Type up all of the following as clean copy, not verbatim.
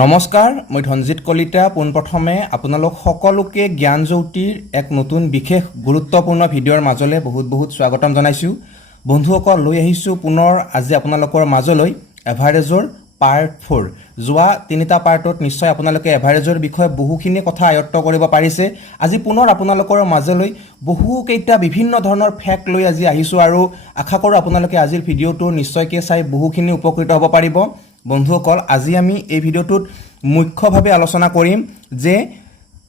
নমস্কাৰ মই ধনজিত কলিতা পোনপ্ৰথমে আপোনালোক সকলোকে জ্ঞানজ্যোতিৰ এক নতুন বিশেষ গুৰুত্বপূৰ্ণ ভিডিঅ'ৰ মাজলৈ বহুত স্বাগতম জনাইছোঁ বন্ধুসকল লৈ আহিছোঁ পুনৰ আজি আপোনালোকৰ মাজলৈ এভাৰেজৰ পাৰ্ট 4 যোৱা তিনিটা পাৰ্টত নিশ্চয় আপোনালোকে এভাৰেজৰ বিষয়ে বহুখিনি কথা আয়ত্ত কৰিব পাৰিছে আজি পুনৰ আপোনালোকৰ মাজলৈ বহুকেইটা বিভিন্ন ধৰণৰ ফ্যাক্ট লৈ আজি আহিছোঁ আৰু আশা কৰোঁ আপোনালোকে আজিৰ ভিডিঅ'টো নিশ্চয়কৈ চাই বহুখিনি উপকৃত হ'ব পাৰিব বন্ধুসকল আজি আমি এই ভিডিঅ'টোত মুখ্যভাৱে আলোচনা কৰিম যে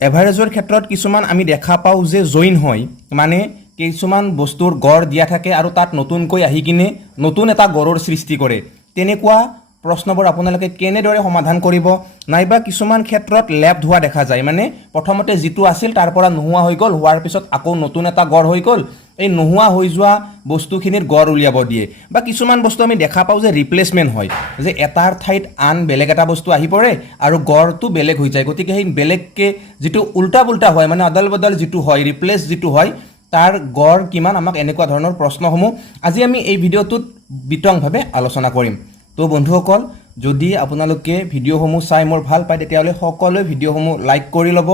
এভাৰেজৰ ক্ষেত্ৰত কিছুমান আমি দেখা পাওঁ যে জইন হয় মানে কিছুমান বস্তুৰ গড় দিয়া থাকে আৰু তাত নতুনকৈ আহি কিনে নতুন এটা গড়ৰ সৃষ্টি কৰে তেনেকুৱা প্ৰশ্নবোৰ আপোনালোকে কেনেদৰে সমাধান কৰিব নাইবা কিছুমান ক্ষেত্ৰত লেফ্ট হোৱা দেখা যায় মানে প্ৰথমতে যেটো আছিল তাৰ পৰা নোহোৱা হৈ গ'ল হোৱাৰ পিছত আকৌ নতুন এটা গড় হৈ গ'ল এই নোহোৱা হৈ যোৱা বস্তুখিনিৰ গড় উলিয়াব দিয়ে বা কিছুমান বস্তু আমি দেখা পাওঁ যে ৰিপ্লেসমেন্ট হয় যে এটাৰ ঠাইত আন বেলেগ এটা বস্তু আহি পৰে আৰু গড়টো বেলেগ হৈ যায় গতিকে সেই বেলেগকে যেটো উল্টা পুল্টা হয় মানে অদল বদল যেটো হয় ৰিপ্লেস যেটো হয় তাৰ গড় কিমান আমাক এনেকুৱা ধৰণৰ প্ৰশ্নসমূহ আজি আমি এই ভিডিঅ'টোত বিতংভাৱে আলোচনা কৰিম তো বন্ধুসকল যদি আপোনালোকে ভিডিঅ'সমূহ চাই মোৰ ভাল পায় তেতিয়াহলে সকলোৱে ভিডিঅ'সমূহ লাইক কৰি ল'ব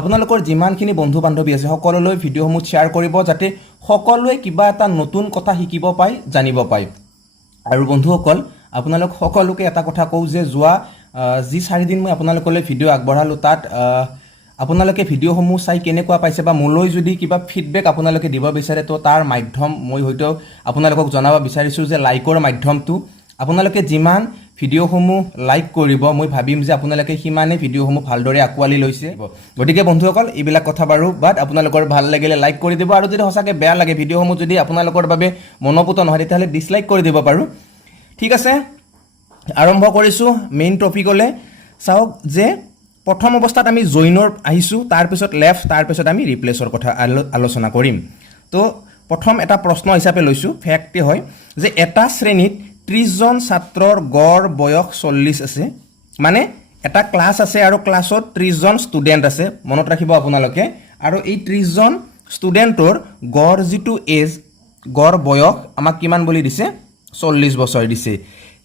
আপোনালোকৰ যিমানখিনি বন্ধু বান্ধৱী আছে সকলোলৈ ভিডিঅ'সমূহ শ্বেয়াৰ কৰিব যাতে সকলোৱে কিবা এটা নতুন কথা শিকিব পায় জানিব পায় আৰু বন্ধুসকল আপোনালোক সকলোকে এটা কথা কওঁ যে যোৱা যি 4 দিন মই আপোনালোকলৈ ভিডিঅ' আগবঢ়ালো তাত আপোনালোকে ভিডিঅ'সমূহ চাই কেনেকুৱা পাইছে বা মোলৈ যদি কিবা ফিডবেক আপোনালোকে দিব বিচাৰে তো তাৰ মাধ্যম মই হয়তো আপোনালোকক জনাব বিচাৰিছো যে লাইকৰ মাধ্যমটো আপোনালোকে যিমান ভিডিঅ'সমূহ লাইক কৰিব মই ভাবিম যে আপোনালোকে হিমানে ভিডিঅ'সমূহ ভালদৰে আকোৱালি লৈছে গতিকে বন্ধুসকল এইবিলাক কথা বাৰু বাট আপোনালোকৰ ভাল লাগিলে লাইক কৰি দিব আৰু যদি হসাকে বেয়া লাগে ভিডিঅ'সমূহ যদি আপোনালোকৰ বাবে মনোপুত নহয় তেতিয়াহলে ডিসলাইক কৰি দিব পাৰো ঠিক আছে আৰম্ভ কৰিছো মেইন টপিকলে চাওক যে প্ৰথম অৱস্থাত আমি জইনৰ আহিছো তাৰ পিছত লেফ্ট তাৰ পিছত আমি ৰিপ্লেসৰ কথা আলোচনা কৰিম তো প্ৰথম এটা প্ৰশ্ন হিচাপে লৈছো ফ্যাক্টে হয় যে এটা শ্ৰেণীত 30 জন ছাত্ৰৰ গড় বয়স 40 আছে মানে এটা ক্লাস আছে আৰু ক্লাছত 30 জন ষ্টুডেন্ট আছে মনত ৰাখিব আপোনালোকে আৰু এই 30 জন ষ্টুডেন্টৰ গড় যেটো এজ গড় বয়স আমাক কিমান বুলি দিছে 40 বছৰ দিছে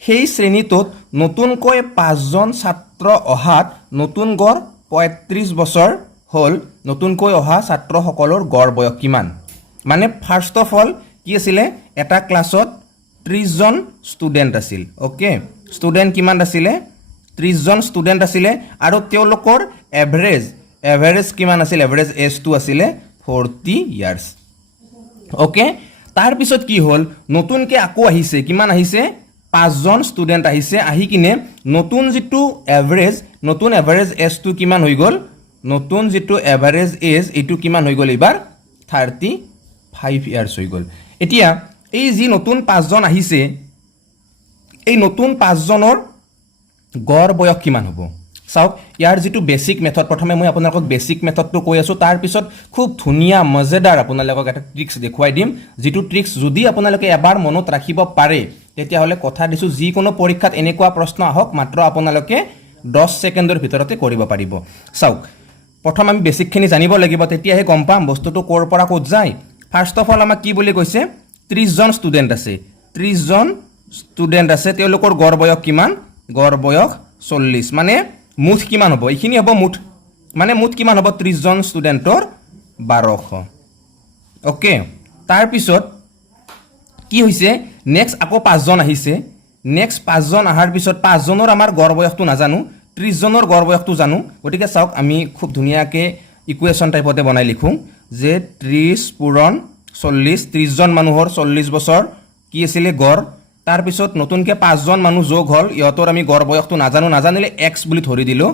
সেই শ্ৰেণীটোত নতুনকৈ 5 জন ছাত্ৰ অহাত নতুন গড় 35 বছৰ হল নতুনকৈ অহা ছাত্ৰ সকলৰ গড় বয়স কিমান মানে ফাৰ্স্ট অফ অল কি আছিল এটা ক্লাছত 30 জন ষ্টুডেন্ট আছিল ওকে ষ্টুডেন্ট কিমান আছিল 30 জন ষ্টুডেন্ট আছিল আৰু তেওঁলোকৰ এভাৰেজ কিমান আছিল এভাৰেজ এজ টু আছিল 40 ইয়াৰ্স ওকে তাৰ পিছত কি হল নতুনকৈ আকৌ আহিছে কিমান আহিছে 5 জন ষ্টুডেন্ট আহিছে আহি কিনে নতুন যেটো এভাৰেজ এজ টু কিমান হৈ গল নতুন যেটো এভাৰেজ এজ এটো কিমান হৈ গল এবাৰ 35 ইয়াৰ্স হৈ গল এতিয়া এই যি নতুন 5 জন আহিছে এই নতুন 5 জনৰ গড় বয়স কিমান হ'ব চাওক ইয়াৰ যেটো বেসিক মেথড প্ৰথমে মই আপোনালোকক বেসিক মেথডটো কৈ আছো তাৰ পিছত খুব ধুনিয়া মজেদাৰ আপোনালোকক এটা ট্ৰিক্স দেখুৱাই দিম যেটো ট্ৰিক্স যদি আপোনালোকে এবাৰ মনত ৰাখিব পাৰে তেতিয়া হলে কথা দিছো যি কোনো পৰীক্ষাত এনেকুৱা প্ৰশ্ন আহক মাত্ৰ আপোনালোকে 10 সেকেন্ডৰ ভিতৰতে কৰিব পাৰিব চাওক প্ৰথম আমি বেসিকখিনি জানিব লাগিব তেতিয়াহে গম পাম বস্তুটো কৰ পৰা ক'ত যায় ফাৰ্স্ট অফ অল আমাক কি বুলি কৈছে 30 জন ষ্টুডেন্ট আছে 30 জন ষ্টুডেন্ট আছে তেওঁলোকৰ গড় বয়স কিমান গড় বয়স 40 মানে মুঠ কিমান হ'ব এইখিনি হ'ব মুঠ মানে মুঠ কিমান হ'ব 30 জন ষ্টুডেন্টৰ 1200 ওকে তাৰ পিছত কি হৈছে নেক্সট আকৌ 5 জন আহিছে নেক্সট 5 জন আহাৰ পিছত 5 জনৰ আমাৰ গড় বয়সটো নাজানো 30 জনৰ গড় বয়সটো জানো গতিকে চাওক আমি খুব ধুনিয়াকে ইকুৱেশ্যন টাইপতে বনাই লিখো যে 30 পূৰণ 30 জন মানুহৰ 40 বছৰ কি আছিল গড় তাৰ পিছত নতুনকে 5 জন মানুহ যোগ হল ইহতৰ আমি গড় বয়সটো নাজানিলে x বুলি ধৰি দিলো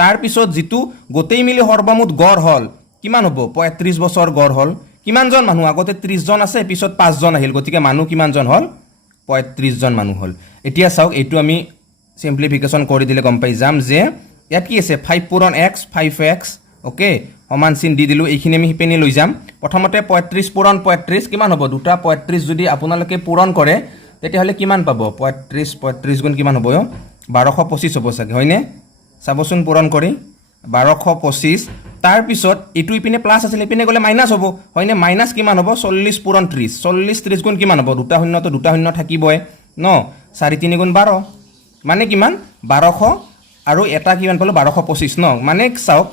তাৰ পিছত যেটো গোটেই মিলি সৰ্বমুঠ গড় হল কিমান হ'ব 35 বছৰ গড় হল কিমান জন মানুহ আগতে 30 জন আছে পিছত 5 জন আহিল গতিকে মানুহ কিমান জন হল 35 জন মানুহ হল এতিয়া চাওক এইটো আমি সিম্পলিফিকেশন কৰি দিলে গম পাই যাম যে ইয়াত কি আছে 5 পূৰণ x 5x ওকে সমান চিন দি দিলো এইখিনি আমি হিপেনি লৈ যাম প্ৰথমতে 35 পূৰণ 35 কিমান হ'ব দুটা 35 যদি আপোনালোকে পূৰণ কৰে তেতিয়াহলে কিমান পাব 35 গুণ কিমান হ'ব 1225 হ'ব চাগে হয়নে চাবচোন পূৰণ কৰি 1225 তাৰ পিছত এটু ইপিনে প্লাস আছিল ইপিনে গলে মাইনাস হ'ব হয়নে মাইনাস কিমান হ'ব 40 পূৰণ 30 30 গুণ কিমান হ'ব দুটা শূন্য তো দুটা শূন্য থাকিবই ন 4 3 গুণ 12 মানে কিমান 1200 আৰু এটা কিমান পালোঁ 1225 ন মানে চাওক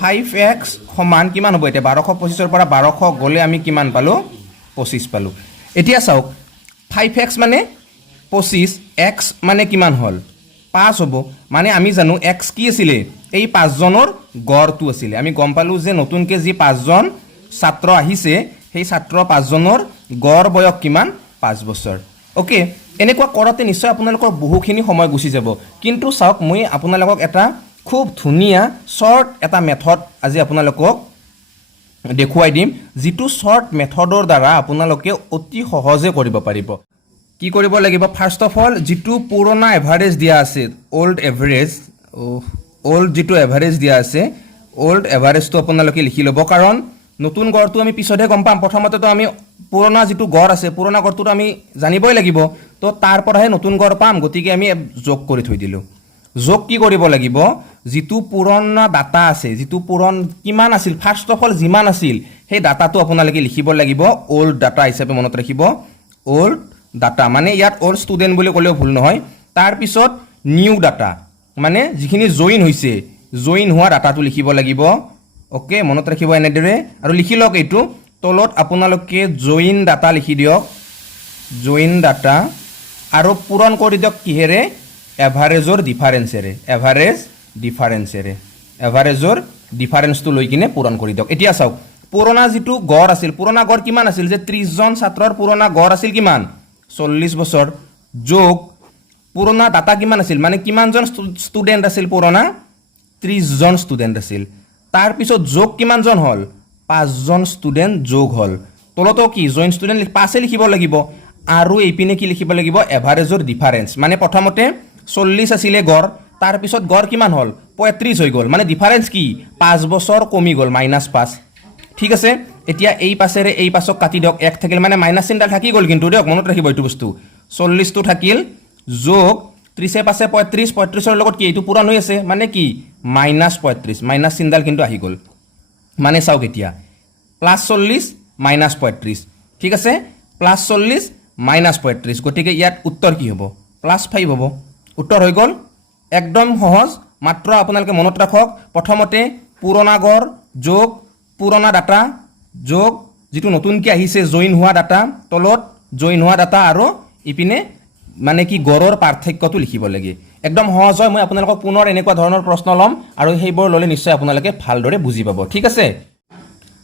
5x সমান কিমান হ'ব এতিয়া 1225 পৰা 1200 গ'লে আমি কিমান পালোঁ 25 পালোঁ এতিয়া চাওক 5x মানে 25 x মানে কিমান হ'ল 5 হ'ব মানে আমি জানো x কি আছিলে এই 5 জনৰ গড়টো আছিলে আমি গম পালোঁ যে নতুনকৈ যি 5 জন ছাত্ৰ আহিছে সেই ছাত্ৰ 5 জনৰ গড় বয়স কিমান 5 বছৰ ওকে এনেকুৱা কৰাতে নিশ্চয় আপোনালোকৰ বহুখিনি সময় গুচি যাব কিন্তু চাওক মই আপোনালোকক এটা খুব ধুনীয়া শৰ্ট এটা মেথড আজি আপোনালোকক দেখুৱাই দিম যিটো শৰ্ট মেথডৰ দ্বাৰা আপোনালোকে অতি সহজে কৰিব পাৰিব কি কৰিব লাগিব ফাৰ্স্ট অফ অল যেটো পুৰণা এভাৰেজ দিয়া আছে ওল্ড যেটো এভাৰেজ দিয়া আছে ওল্ড এভাৰেজটো আপোনালোকে লিখি ল'ব কাৰণ নতুন গড়টো আমি পিছতহে গম পাম প্ৰথমতেতো আমি পুৰণা যেটো গড় আছে পুৰণা গড়টো আমি জানিবই লাগিব তো তাৰ পৰাহে নতুন গড় পাম গতিকে আমি যোগ কৰি থৈ দিলোঁ যোগ কি কৰিব লাগিব যেটো পুৰণা ডাটা আছে যেটো পুৰণ কিমান আছিল ফাৰ্স্ট অফ অল যিমান আছিল সেই ডাটাটো আপোনালোকে লিখিব লাগিব ওল্ড ডাটা হিচাপে মনত ৰাখিব ওল্ড ডাটা মানে ইয়াত ওল্ড ষ্টুডেণ্ট বুলি ক'লেও ভুল নহয় তাৰ পিছত নিউ ডাটা মানে যিখিনি জইন হৈছে জইন হোৱা ডাটাটো লিখিব লাগিব ওকে মনত ৰাখিব এনেদৰে আৰু লিখি লওক এইটো তলত আপোনালোকে জইন ডাটা লিখি দিয়ক জইন ডাটা আৰু পূৰণ কৰি দিয়ক কিহেৰে এভাৰেজৰ ডিফাৰেন্সটো লৈ কিনে পূৰণ কৰি দিয়ক এতিয়া চাওক পুৰণা যেটো গড় আছিল পুৰণা গড় কিমান আছিল যে 30 জন ছাত্ৰৰ পুৰণা গড় আছিল কিমান 40 বছৰ যোগ পুৰণা ডাটা কিমান আছিল মানে কিমানজন ষ্টুডেণ্ট আছিল পুৰণা 30 জন ষ্টুডেণ্ট আছিল তাৰ পিছত যোগ কিমানজন হ'ল 5 জন ষ্টুডেণ্ট যোগ হ'ল তলতো কি জইন ষ্টুডেণ্ট 5 লিখিব লাগিব আৰু এইপিনে কি লিখিব লাগিব এভাৰেজৰ ডিফাৰেন্স মানে প্ৰথমতে 40 আছিলে গড় তাৰ পিছত গড় কিমান হ'ল 35 হৈ গ'ল মানে ডিফাৰেন্স কি 5 বছৰ কমি গ'ল -5 ঠিক আছে এতিয়া এই পাশেৰে এই পাছক কাটি দিয়ক 1 থাকিল মানে মাইনাস চিনডাল থাকি গ'ল কিন্তু দিয়ক মনত ৰাখিব এইটো বস্তু 40 টো থাকিল যোগ 30 পাছে 35 ৰ লগত কি এইটো পূৰণ হৈ আছে মানে কি -35 মাইনাস চিনডাল কিন্তু আহি গ'ল মানে চাওক এতিয়া +40 -35 ঠিক আছে +40 -35 গতিকে ইয়াত উত্তৰ কি হ'ব +5 হ'ব উত্তৰ হৈ গ'ল একদম সহজ মাত্ৰ আপোনালোকে মনত ৰাখক প্ৰথমতে পুৰণা গড় যোগ পুৰণা ডাটা যোগ যেটো নতুনকৈ আহিছে জইন হোৱা ডাটা তলত জইন হোৱা ডাটা আৰু ইপিনে মানে কি গড়ৰ পাৰ্থক্যটো লিখিব লাগে একদম সহজ হয় মই আপোনালোকক পুনৰ এনেকুৱা ধৰণৰ প্ৰশ্ন ল'ম আৰু সেইবোৰ ল'লে নিশ্চয় আপোনালোকে ভালদৰে বুজি পাব ঠিক আছে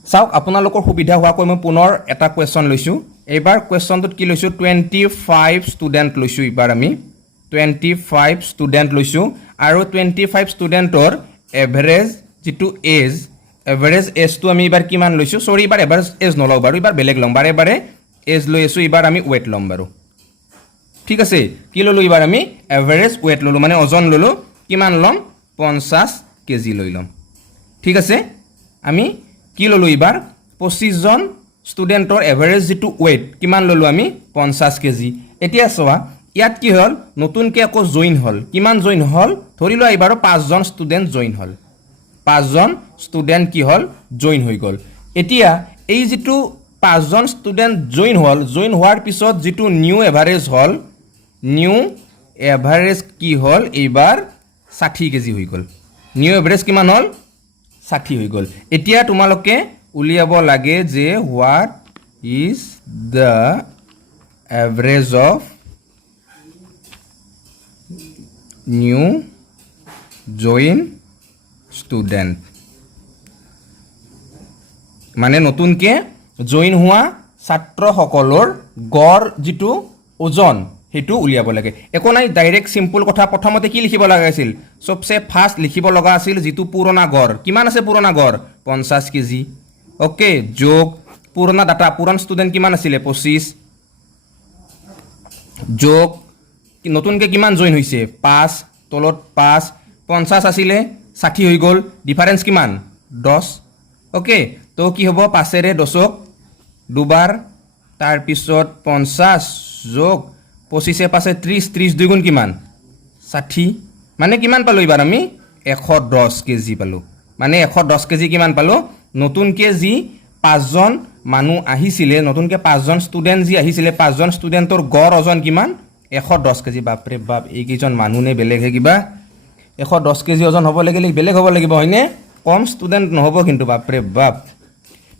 চাওক আপোনালোকৰ সুবিধা হোৱাকৈ মই পুনৰ এটা কোৱেশ্চন লৈছোঁ এইবাৰ কোৱেশ্চনটোত কি লৈছোঁ 25 ষ্টুডেণ্ট লৈছোঁ এইবাৰ আমি 25 ষ্টুডেণ্ট লৈছোঁ আৰু 25 ষ্টুডেণ্টৰ এভাৰেজ যেটো এভাৰেজ এজটো আমি এইবাৰ কিমান লৈছোঁ সৰি এইবাৰ এভাৰেজ এজ নলওঁ বাৰু এইবাৰ বেলেগ ল'ম বাৰে এজ লৈ আছোঁ এইবাৰ আমি ৱেট ল'ম বাৰু ঠিক আছে কি ল'লোঁ এইবাৰ আমি এভাৰেজ ৱেট ল'লোঁ মানে ওজন ল'লোঁ কিমান ল'ম 50 কেজি লৈ ল'ম ঠিক আছে আমি কি ল'লোঁ এইবাৰ 25 জন ষ্টুডেণ্টৰ এভাৰেজ যেটো ৱেট কিমান ল'লোঁ আমি 50 কেজি এতিয়া চোৱা ইয়াত কি হ'ল নতুনকৈ আকৌ জইন হ'ল কিমান জইন হ'ল ধৰি লোৱা এইবাৰ 5 জন ষ্টুডেণ্ট জইন হ'ল 5 জন ষ্টুডেণ্ট কি হ'ল জইন হৈ গ'ল এতিয়া এই যেটো 5 জন ষ্টুডেণ্ট জইন হোৱাৰ পিছত যেটো নিউ এভাৰেজ হ'ল নিউ এভাৰেজ কি হ'ল এইবাৰ 60 কেজি হৈ গ'ল নিউ এভাৰেজ কিমান হ'ল 60 হৈ গ'ল এতিয়া তোমালোকে উলিয়াব লাগে যে what is the average of new join student মানে নতুনকৈ জইন হোৱা ছাত্ৰসকলৰ গড় যেটো ওজন হেতু উলিয়াব লাগে একো নাই ডাইৰেক্ট সিম্পল কথা প্ৰথমতে কি লিখিব লগা আছিল সবচে ফাৰ্স্ট লিখিব লগা আছিল যেটো পুৰণা গড় কিমান আছে পুৰণা গড় 50 কেজি ওকে যোগ পুৰণা ডাটা পুৰণ ষ্টুডেণ্ট কিমান আছিল 25 যোগ নতুনকৈ কিমান জইন হৈছে 5 তলত 5 50 আছিল 60 হৈ গ'ল ডিফাৰেন্স কিমান 10 ওকে তো কি হ'ব 5 ৰে 10ক দুবাৰ তাৰ পিছত 50 যোগ 25 পাছে 30 দুগুণ কিমান 60 মানে কিমান পালো এবাৰ আমি 110 কেজি পালো মানে 110 কেজি কিমান পালো নতুনকৈ যি 5 জন মানুহ আহিছিলে নতুনকৈ 5 জন ষ্টুডেণ্ট যি আহিছিলে 5 জন ষ্টুডেণ্টৰ গড় ওজন কিমান 110 কেজি বাপৰে বাপ এই কিজন মানুহ নে বেলেগ হে কিবা 110 কেজি ওজন হ'ব লাগিলে বেলেগ হ'ব লাগিব হয়নে কম ষ্টুডেণ্ট নহ'ব কিন্তু বাপৰে বাপ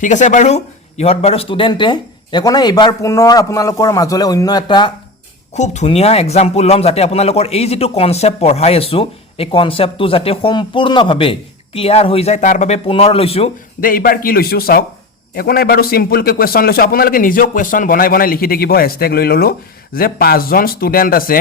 ঠিক আছে বাৰু ইহঁত বাৰু ষ্টুডেণ্টে একো নাই এইবাৰ পুনৰ আপোনালোকৰ মাজলৈ অন্য এটা খুব ধুনীয়া এক্সাম্পল ল'ম যাতে আপোনালোকৰ এই যিটো কনচেপ্ট পঢ়াই আছোঁ এই কনচেপ্টটো যাতে সম্পূৰ্ণভাৱে ক্লিয়াৰ হৈ যায় তাৰ বাবে পুনৰ লৈছোঁ যে এইবাৰ কি লৈছোঁ চাওক একো নাই বাৰু চিম্পলকৈ কুৱেশ্যন লৈছোঁ আপোনালোকে নিজেও কুৱেশ্যন বনাই বনাই লিখি থাকিব হেছটেগ লৈ ল'লোঁ যে 5জন ষ্টুডেণ্ট আছে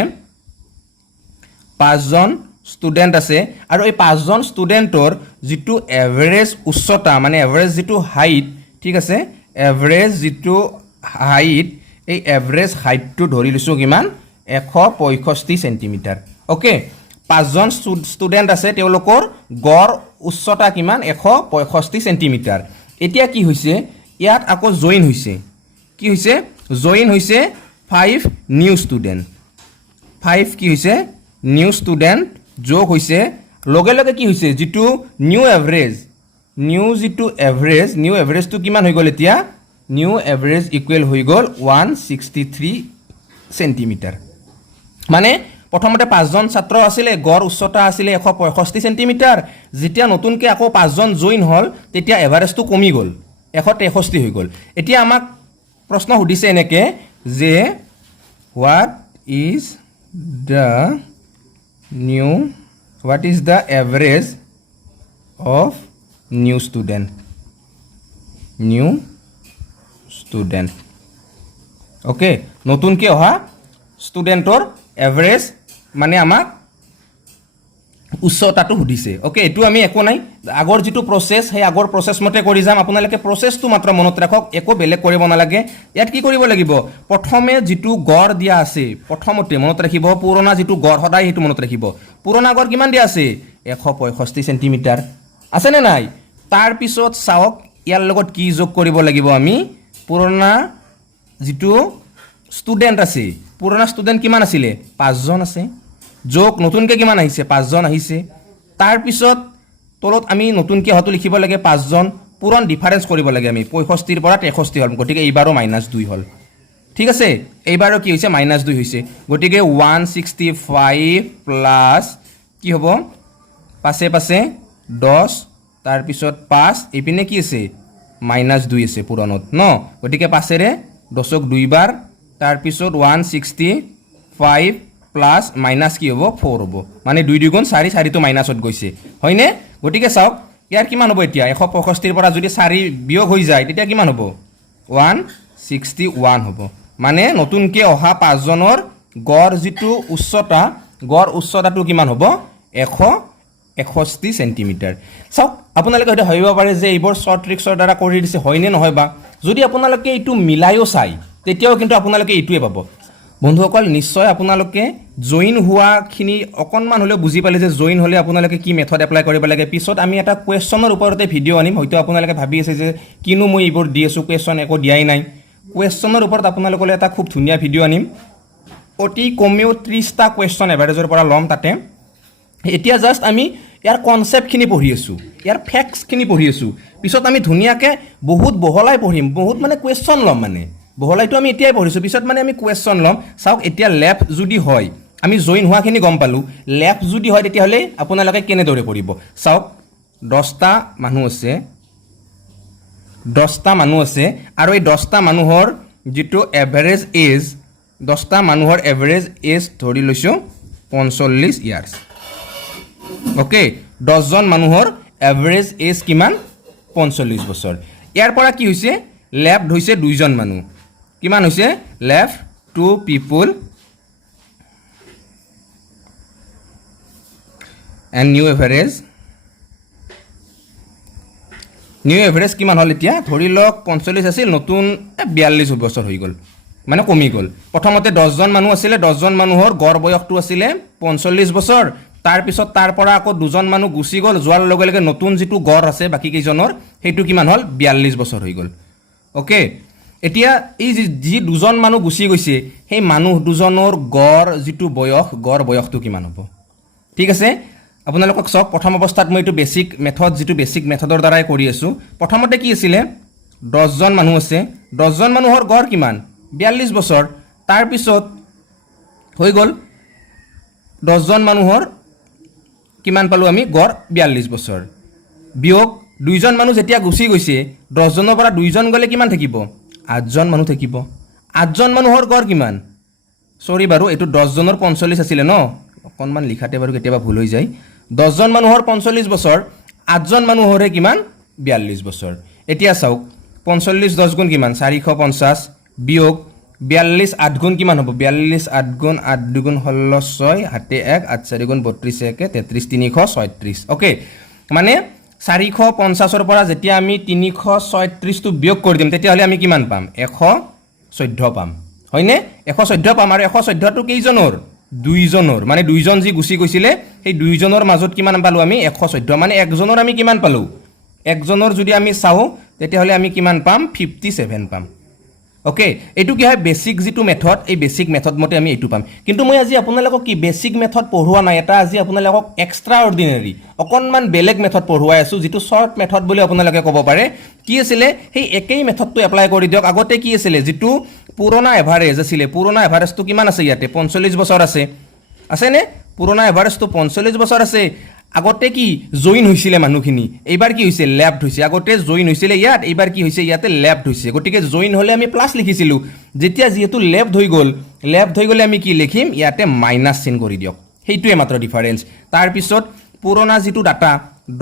5জন ষ্টুডেণ্ট আছে আৰু এই 5জন ষ্টুডেণ্টৰ যিটো এভাৰেজ উচ্চতা মানে এভাৰেজ যিটো হাইট ঠিক আছে এভাৰেজ যিটো হাইট এই এভাৰেজ হাইটটো ধৰি লৈছোঁ কিমান 165 চেণ্টিমিটাৰ অ'কে 5জন ষ্টুডেণ্ট আছে তেওঁলোকৰ গড় উচ্চতা কিমান 165 চেণ্টিমিটাৰ এতিয়া কি হৈছে ইয়াত আকৌ জইন হৈছে কি হৈছে জইন হৈছে 5 নিউ ষ্টুডেণ্ট 5 কি হৈছে নিউ ষ্টুডেণ্ট যোগ হৈছে লগে লগে কি হৈছে যিটো নিউ যিটো এভাৰেজটো কিমান হৈ গ'ল এতিয়া নিউ এভাৰেজ ইকুৱেল হৈ গ'ল 163 চেণ্টিমিটাৰ মানে প্ৰথমতে 5জন ছাত্ৰ আছিলে গড় উচ্চতা আছিলে 165 চেণ্টিমিটাৰ যেতিয়া নতুনকৈ আকৌ 5জন জইন হ'ল তেতিয়া এভাৰেজটো কমি গ'ল 163 হৈ গ'ল এতিয়া আমাক প্ৰশ্ন সুধিছে এনেকৈ যে what is the average of new student okay নতুনকৈ অহা ষ্টুডেণ্টৰ এভাৰেজ মানে আমাক উচ্চতাটো সুধিছে অ'কে এইটো আমি একো নাই আগৰ যিটো প্ৰচেছ সেই আগৰ প্ৰচেছ মতে কৰি যাম আপোনালোকে প্ৰচেছটো মাত্ৰ মনত ৰাখক একো বেলেগ কৰিব নালাগে ইয়াত কি কৰিব লাগিব প্ৰথমে যিটো গড় দিয়া আছে প্ৰথমতে মনত ৰাখিব পুৰণা যিটো গড় সদায় সেইটো মনত ৰাখিব পুৰণা গড় কিমান দিয়া আছে 165 চেণ্টিমিটাৰ আছেনে নাই তাৰপিছত চাওক ইয়াৰ লগত কি যোগ কৰিব লাগিব আমি পুৰণা যিটো ষ্টুডেণ্ট আছে পুৰণা ষ্টুডেণ্ট কিমান আছিলে 5জন আছে যোগ নতুনকৈ কিমান আহিছে 5জন আহিছে তাৰপিছত তলত আমি নতুনকৈ হয়তো লিখিব লাগে 5জন পুৰণ ডিফাৰেঞ্চ কৰিব লাগে আমি 65 পৰা 63 হ'ল গতিকে এইবাৰো -2 হ'ল ঠিক আছে এইবাৰো কি হৈছে -2 হৈছে গতিকে 165 প্লাছ কি হ'ব পাছে পাছে 10 তাৰপিছত 5 এইপিনে কি আছে -2 আছে পুৰণত ন গতিকে পাছেৰে 10ক 2 বাৰ তাৰপিছত 165 প্লাছ মাইনাছ কি হ'ব 4 হ'ব মানে 2 2 গুণ 4 4টো মাইনাছত গৈছে হয়নে গতিকে চাওক ইয়াৰ কিমান হ'ব এতিয়া 165 পৰা যদি 4 বিয়োগ হৈ যায় তেতিয়া কিমান হ'ব 161 হ'ব মানে নতুনকৈ অহা 5জনৰ গড় যিটো উচ্চতাটো কিমান হ'ব 161 চেণ্টিমিটাৰ চাওক আপোনালোকে হয়তো ভাবিব পাৰে যে এইবোৰ শ্বৰ্ট ট্ৰিক্সৰ দ্বাৰা কৰি দিছে হয়নে নহয় বা যদি আপোনালোকে এইটো মিলাইও চায় তেতিয়াও কিন্তু আপোনালোকে এইটোৱে পাব বন্ধুসকল নিশ্চয় আপোনালোকে জইন হোৱাখিনি অকণমান হ'লেও বুজি পালে যে জইন হ'লে আপোনালোকে কি মেথড এপ্লাই কৰিব লাগে পিছত আমি এটা কুৱেশ্যনৰ ওপৰতে ভিডিঅ' আনিম হয়তো আপোনালোকে ভাবি আছে যে কিনো মই এইবোৰ দি আছোঁ কুৱেশ্যন একো দিয়াই নাই কুৱেশ্যনৰ ওপৰত আপোনালোকলৈ এটা খুব ধুনীয়া ভিডিঅ' আনিম অতি কমেও 30টা কুৱেশ্যন এভাৰেজৰ পৰা ল'ম তাতে এতিয়া জাষ্ট আমি ইয়াৰ কনচেপ্টখিনি পঢ়ি আছোঁ ইয়াৰ ফেক্টছখিনি পঢ়ি আছোঁ পিছত আমি ধুনীয়াকৈ বহুত বহলাই পঢ়িম বহুত মানে কুৱেশ্যন ল'ম মানে বহলাইতো আমি এতিয়াই পঢ়িছোঁ পিছত মানে আমি কুৱেশ্যন ল'ম চাওক এতিয়া লেফ্ট যদি হয় আমি জইন হোৱাখিনি গম পালোঁ লেফ্ট যদি হয় তেতিয়াহ'লে আপোনালোকে কেনেদৰে কৰিব চাওক 10টা মানুহ আছে আৰু এই 10টা মানুহৰ যিটো এভাৰেজ এজ 10টা মানুহৰ এভাৰেজ এজ ধৰি লৈছোঁ 45 ইয়াৰ্ছ অ'কে 10জন মানুহৰ এভাৰেজ এজ কিমান 45 বছৰ ইয়াৰ পৰা কি হৈছে লেফ্ট হৈছে 2জন মানুহ কিমান হৈছে left 2 people and new average কিমান হ'ল এতিয়া ধৰি লওক 45 আছিল নতুন 42 বছৰ হৈ গ'ল মানে কমি গ'ল প্ৰথমতে 10জন মানুহ আছিলে 10জন মানুহৰ গড় বয়সটো আছিলে 45 বছৰ তাৰপিছত তাৰ পৰা আকৌ 2জন মানুহ গুচি গ'ল যোৱাৰ লগে লগে নতুন যিটো গড় আছে বাকী কেইজনৰ সেইটো কিমান হ'ল 42 বছৰ হৈ গ'ল অ'কে এতিয়া এই যি 2জন মানুহ গুচি গৈছে সেই মানুহ 2জনৰ গড় যিটো গড় বয়সটো কিমান হ'ব ঠিক আছে আপোনালোকক চাওক প্ৰথম অৱস্থাত মই এইটো বেছিক মেথডৰ দ্বাৰাই কৰি আছোঁ প্ৰথমতে কি আছিলে 10জন মানুহ আছে 10জন মানুহৰ গড় কিমান 42 বছৰ তাৰপিছত হৈ গ'ল 10জন মানুহৰ কিমান পালোঁ আমি গড় 42 বছৰ বিয়োগ 2জন মানুহ যেতিয়া গুচি গৈছে 10জনৰ পৰা 2জন গ'লে কিমান থাকিব 8জন মানুহ থাকিব 8জন মানুহৰ গড় কিমান সৰি বাৰু এইটো 10জনৰ 45 আছিলে ন অকণমান লিখাতে বাৰু কেতিয়াবা ভুল হৈ যায় 10জন মানুহৰ 45 বছৰ 8জন মানুহৰে কিমান 42 বছৰ এতিয়া চাওক 45 10 গুণ কিমান 450 বিয়োগ 42 8 গুণ কিমান হ'ব 42 8 গুণ 8 2 গুণ 16 6 হাতে 1 8 4 গুণ 32 1 33 336 ওকে মানে 450 ৰ পৰা যেতিয়া আমি 336 টো বিয়োগ কৰি দিম তেতিয়াহ'লে আমি কিমান পাম 114 পাম হয়নে 114 পাম আৰু 114 টো কেইজনৰ 2জনৰ মানে 2জন যি গুচি গৈছিলে সেই 2জনৰ মাজত কিমান পালো আমি 114 মানে একজনৰ আমি কিমান পালো একজনৰ যদি আমি চাও তেতিয়াহ'লে আমি কিমান পাম 57 পাম ওকে এটু কি হয় বেসিক যেটো মেথড এই বেসিক মেথড মতে আমি এটু পাম কিন্তু মই আজি আপোনালোকক কি বেসিক মেথড পঢ়ুৱা নাই এটা আজি আপোনালোকক এক্সট্ৰা অৰ্ডিনাৰি অকনমান বেলেগ মেথড পঢ়ুৱাই আছো যেটো শৰ্ট মেথড বুলি আপোনালোকে ক'ব পাৰে কি আছিল সেই একেই মেথডটো এপ্লাই কৰি দিয়ক আগতে কি আছিল যেটো পুৰণা এভাৰেজ আছিল পুৰণা এভাৰেজটো কিমান আছে ইয়াতে 45 বছৰ আছে নে পুৰণা এভাৰেজটো 45 বছৰ আছে আগতে কি জয়েন হৈছিল মানুহখিনি এইবাৰ কি হৈছে লেফট হৈছে আগতে জয়েন হৈছিল ইয়াত এইবাৰ কি হৈছে ইয়াতে লেফট হৈছে গটিকে জয়েন হলে আমি প্লাস লিখিছিলু যেতিয়া যেহেতু লেফট হৈ গলে আমি কি লিখিম ইয়াতে মাইনাস চিন কৰি দিয়ক হেইটোৱে মাত্ৰ ডিফাৰেন্স তাৰ পিছত পুৰণা যেটো ডাটা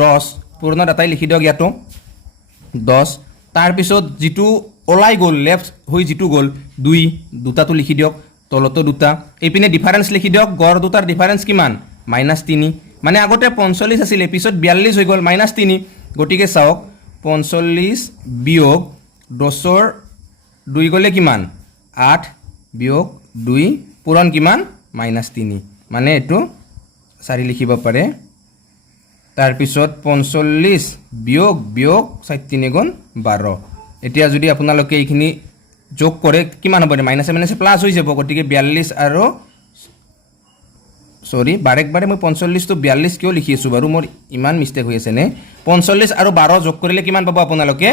10 পুৰণা ডাটাই লিখি দিয়ক ইয়াতো 10 তাৰ পিছত যেটো ওলাই গল লেফট হৈ যেটো গল 2 দুটাটো লিখি দিয়ক তলতো দুটা এইপিনে ডিফাৰেন্স লিখি দিয়ক গড় দুটাৰ ডিফাৰেন্স কিমান -3 মানে আগতে 45 আছিল এপিসোড 42 হৈ গল -3 গটিকে চাওক 45 বিয়োগ 10ৰ 2 গলে কিমান 8 বিয়োগ 2 পুৰণ কিমান -3 মানে এটো 4 লিখিব পাৰে তাৰ পিছত 45 বিয়োগ 7 3 গুণ 12 এতিয়া যদি আপোনালোকে এইখিনি যোগ কৰে কিমান হ'ব মাইনাসে প্লাস হৈ যাব গটিকে 42 আৰু সৰি বাৰে মই 45 তো 42 কিয় লিখি আছো বাৰু মোৰ ইমান মিস্টেক হৈ আছে নে 45 আৰু 12 যোগ কৰিলে কিমান পাব আপোনালোকে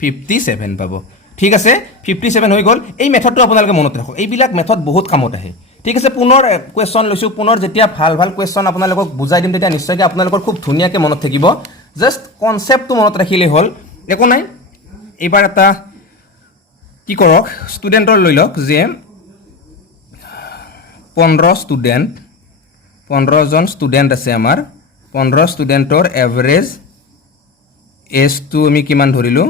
57 পাব ঠিক আছে 57 হৈ গল এই মেথডটো আপোনালোকে মনত ৰাখক এইবিলাক মেথড বহুত কামত আহে ঠিক আছে পুনৰ কোৱেশ্চন লৈছো পুনৰ যেতিয়া ভাল কোৱেশ্চন আপোনালোকক বুজাই দিম তেতিয়া নিশ্চয়কৈ আপোনালোকৰ খুব ধুনিয়াকৈ মনত থাকিব জাস্ট কনসেপ্টটো মনত ৰাখিলে হল একো নাই এবাৰ এটা কি কৰক ষ্টুডেন্টৰ লৈ লওক যে 15 জন ষ্টুডেন্ট আছে আমাৰ 15 ষ্টুডেন্টৰ এভাৰেজ এজ টু আমি কিমান ধৰিলো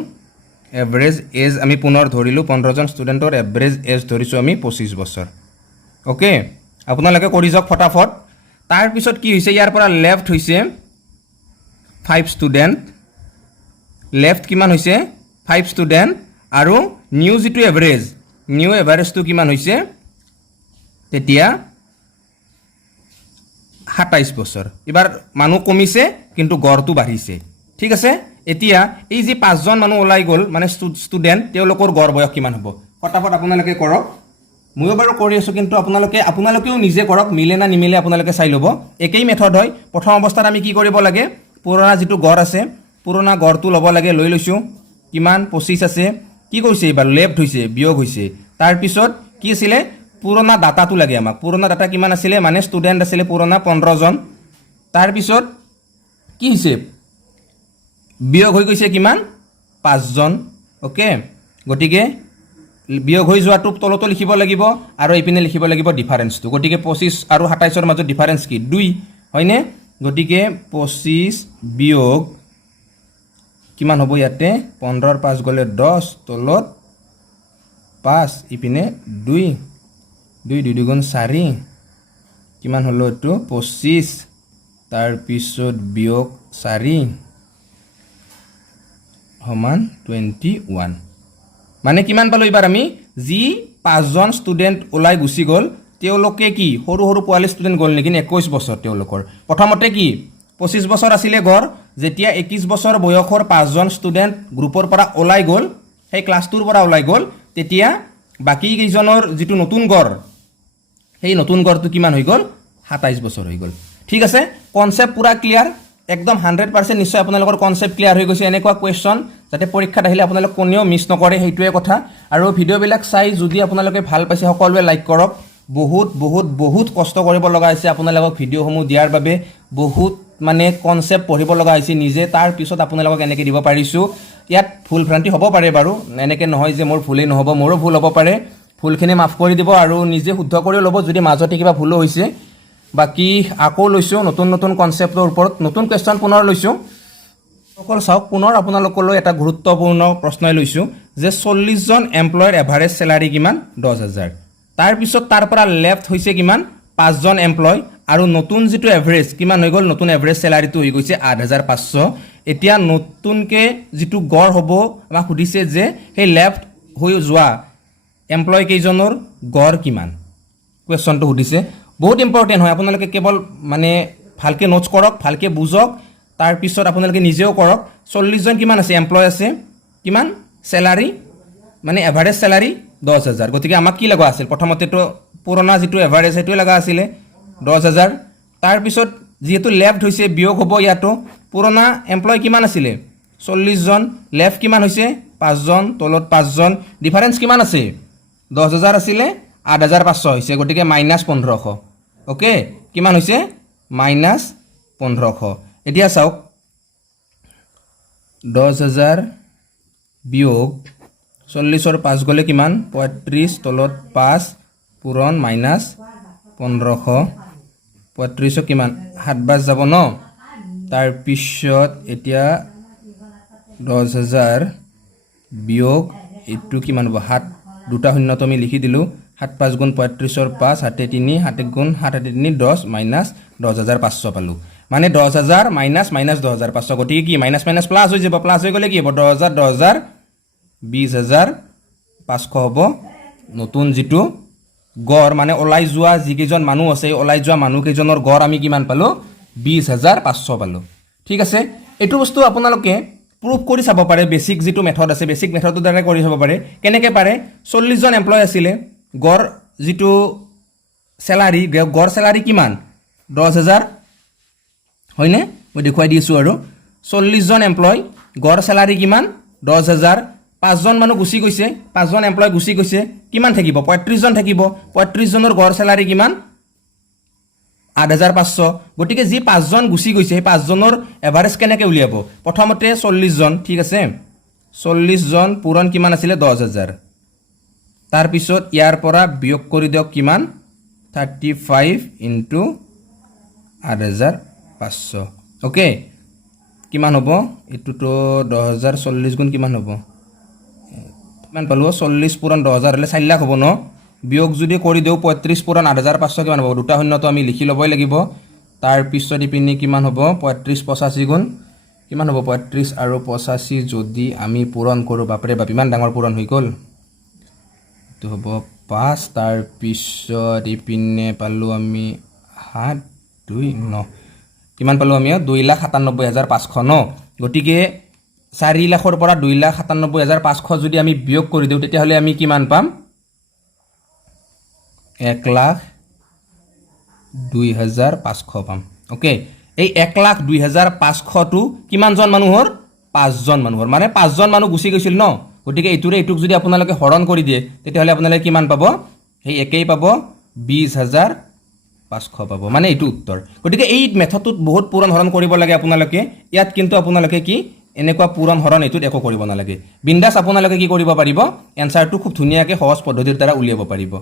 এভাৰেজ এজ আমি পুনৰ ধৰিলো 15 জন ষ্টুডেন্টৰ এভাৰেজ এজ ধৰিছো আমি 25 বছৰ ওকে আপোনালোকে কৰি যাওক ফটাফট তাৰ পিছত কি হৈছে ইয়াৰ পৰা লেফট হৈছে 5 ষ্টুডেন্ট লেফট কিমান হৈছে 5 ষ্টুডেন্ট আৰু নিউ যেটো এভাৰেজ নিউ এভাৰেজটো কিমান হৈছে তেতিয়া 27 বছৰ এবাৰ মানুহ কমিছে কিন্তু গড়টো বাঢ়িছে ঠিক আছে এতিয়া এই যে 5 জন মানুহ ওলাই গল মানে ষ্টুডেন্ট তেওঁলোকৰ গড় বয়স কিমান হ'ব ফটাফট আপোনালোকে কৰক মই বাৰু কৰি আছো কিন্তু আপোনালোকেও নিজে কৰক মিলে না নিমিলে আপোনালোকে চাই লব একেই মেথড হয় প্ৰথম অৱস্থাত আমি কি কৰিব লাগে পুৰণা যেটো গড় আছে পুৰণা গড়টো ল'ব লাগে লৈ লৈছো কিমান 25 আছে কি কৈছে এবাৰ লেফট হৈছে বিয়োগ হৈছে তাৰ পিছত কি আছিল পুৰণা ডাটাটো লাগে আমাক পুৰণা ডাটা কিমান আছিল মানে ষ্টুডেন্ট আছিল পুৰণা 15 জন তাৰ পিছত কি হৈছে বিয়োগ হৈ গৈছে কিমান 5 জন ওকে গটিকে বিয়োগ হৈ যোৱাটো তলতো লিখিব লাগিব আৰু এইপিনে লিখিব লাগিব ডিফাৰেন্সটো গটিকে 25 আৰু 27 ৰ মাজত ডিফাৰেন্স কি 2 হয়নে গটিকে 25 বিয়োগ কিমান হ'ব ইয়াতে 15 ৰ 5 গলে 10 তলত 5 ইপিনে 2 2 গুণ 4 কিমান হলো এটো 25 তাৰ পিছত বিয়োগ 4 সমান 21 মানে কিমান পালো এবাৰ আমি জি 5 জন ষ্টুডেন্ট ওলাই গুচি গল তেওঁলোকে কি সৰু পোৱালি ষ্টুডেন্ট গল নেকি 21 বছৰ তেওঁলোকৰ প্ৰথমতে কি 25 বছৰ আছিলে গড় যেতিয়া 21 বছৰ বয়সৰ 5 জন ষ্টুডেন্ট গ্ৰুপৰ পৰা ওলাই গল সেই ক্লাছটোৰ পৰা ওলাই গল তেতিয়া বাকি কেইজনৰ যেটো নতুন গড় সেই নতুন গড়টো কিমান হৈ গল 27 বছৰ হৈ গল ঠিক আছে কনসেপ্ট পুৰা ক্লিয়াৰ একদম 100% নিশ্চয় আপোনালোকৰ কনসেপ্ট ক্লিয়াৰ হৈ গৈছে এনেকুৱা কোৱেশ্চন যাতে পৰীক্ষাত আহিলে আপোনালোক কোনেও মিছ নকৰে হেইটোৱে কথা আৰু ভিডিঅ' বিলাক চাই যদি আপোনালোকে ভাল পাইছে সকলোৱে লাইক কৰক বহুত বহুত বহুত কষ্ট কৰিব লগা হৈছে আপোনালোকক ভিডিঅ'সমূহ দিয়াৰ বাবে বহুত মানে কনসেপ্ট পঢ়িব লগা হৈছে নিজে তাৰ পিছত আপোনালোকক এনেকৈ দিব পাৰিছোঁ ইয়াত ভুল ভ্ৰান্তি হ'ব পাৰে বাৰু এনেকৈ নহয় যে মোৰ ভুলেই নহ'ব মোৰো ভুল হ'ব পাৰে ভুলখিনি মাফ কৰি দিব আৰু নিজে শুদ্ধ কৰি ল'ব যদি মাজতে কিবা ভুল হৈছে বাকি আকৌ লৈছোঁ নতুন নতুন কনসেপ্টৰ ওপৰত নতুন কুৱেশ্যন পুনৰ লৈছোঁ অকল চাওক পুনৰ আপোনালোকলৈ এটা গুৰুত্বপূৰ্ণ প্ৰশ্নই লৈছোঁ যে 40 জন এমপ্লয়ৰ এভাৰেজ চেলাৰি কিমান 10,000 তাৰ পিছত তাৰ পৰা লেফ্ট হৈছে কিমান 5 জন এমপ্লয় আৰু নতুন যেটো এভাৰেজ কিমান হৈ গ'ল নতুন এভাৰেজ চেলাৰিটো হৈ গৈছে 8,500 এতিয়া নতুনকে যেটো গড় হ'ব আমাক সুধিছে যে সেই লেফ্ট হৈ যোৱা এমপ্লয় কেইজনৰ গড় কিমান কুৱেশ্যনটো সুধিছে বহুত ইম্পৰ্টেন্ট হয় আপোনালোকে কেৱল মানে ভালকে নোটছ কৰক ভালকে বুজক তাৰ পিছত আপোনালোকে নিজেও কৰক 40 জন কিমান আছে এমপ্লয় আছে কিমান স্যালাৰি মানে এভাৰেজ স্যালাৰি 10,000 গতিকে আমাক কি লগা আছিল প্ৰথমতেটো পুৰণা যেটো এভাৰেজ হেটো লগা আছিল 10,000 তাৰ পিছত যেহেতু লেফ্ট হৈছে বিয়োগ হ'ব ইয়াতো পুৰণা এমপ্লয় কিমান আছিল 40 জন লেফ্ট কিমান হৈছে 5 জন তলত 5 জন ডিফাৰেন্স কিমান আছে 10,000 আছিল 8,500 হৈছে গতিকে -1500 ওকে কিমান হৈছে -1500 এতিয়া চাওক 10,000 বিয়োগ 40 ৰ 5 গলে কিমান 35 তলত 5 পূৰণ -1500 35 কিমান 7 বাজ যাব ন তাৰ পিছত এতিয়া 10,000 বিয়োগ এটো কিমান হ'ব 7 দুটা শূন্য তুমি লিখি দিলো 7 5 গুণ 35 ৰ 5 7 3 7 গুণ 7 3 10 -10,500 পালো মানে 10,000 -10,500 গতিকে কি মাইনাস মাইনাস প্লাস হৈ যাব প্লাস হৈ গলে কি হ'ব 10,000 10,000 20,500 হ'ব নতুন যেটো গড় মানে ওলাই যোৱা যিকেজন মানুহ আছে ওলাই যোৱা মানুহ কেজনৰ গড় আমি কিমান পালো 20,500 পালো ঠিক আছে এটো বস্তু আপোনালোকে প্ৰুফ কৰি চাব পাৰে বেসিক যেটো মেথড আছে বেসিক মেথডৰ দ্বাৰা কৰি চাব পাৰে কেনেকৈ পাৰে 40 জন এমপ্লয় আছিল গড় যেটো স্যালাৰি গড় স্যালাৰি কিমান 10,000 হয়নে মই দেখুৱাই দিছো আৰু 40 জন এমপ্লয় গড় স্যালাৰি কিমান 10,000 5 জন মানুহ গুছি গৈছে 5 জন এমপ্লয় গুছি গৈছে কিমান থাকিব 35 জন থাকিব 35 জনৰ গড় স্যালাৰি কিমান 8,500 গটিকে যি 5 জন গুছি গৈছে সেই 5 জনৰ এভাৰেজ কেনেকৈ উলিয়াব প্ৰথমতে 40 জন ঠিক আছে 40 জন পূৰণ কিমান আছিল 10,000 তাৰ পিছত ইয়াৰ পৰা বিয়োগ কৰি দিয়ক কিমান 35 ইনটু 8,500 ওকে কিমান হ'ব এটোটো 10,040 গুণ কিমান হ'ব কিমান পালো 40 পূৰণ 10,000 হলে 4 লাখ হ'ব ন বিয়োগ যদি কৰি দেও 35 পূৰণ 8,500 কিমান হ'ব দুটা শূন্য তো আমি লিখি লবই লাগিব তাৰ পিছত ইপিনি কিমান হ'ব 35 85 গুণ কিমান হ'ব 35 আৰু 85 যদি আমি পূৰণ কৰো বাপৰে বাপ ইমান ডাঙৰ পূৰণ হৈ গল তো হ'ব 5 তাৰ পিছত ইপিনে পালো আমি 7 2 9 কিমান পালো আমি 2,97,500 ন গটিকে 4 লাখৰ পৰা 2,97,500 যদি আমি বিয়োগ কৰি দিও তেতিয়া হলে আমি কিমান পাম 1,02,500 পাম ওকে এই 1,02,500 টো কিমান জন মানুহৰ 5 জন মানুহৰ মানে 5 জন মানুহ গুছি গৈছিল ন গটিকে ইটোৰে ইটুক যদি আপোনালোকে হৰণ কৰি দিয়ে তেতিয়া হলে আপোনালোকে কিমান পাব সেই একেই পাব 20,500 পাব মানে এইটো উত্তৰ গটিকে এই মেথডটোত বহুত পূৰণ হৰণ কৰিব লাগে আপোনালোকে ইয়াত কিন্তু আপোনালোকে কি এনেকুৱা পূৰণ হৰণ এটোত একো কৰিব নালাগে বিন্দাস আপোনালোকে কি কৰিব পাৰিব এনসাৰটো খুব ধুনিয়াকে সহজ পদ্ধতিৰ দ্বাৰা উলিয়াব পাৰিব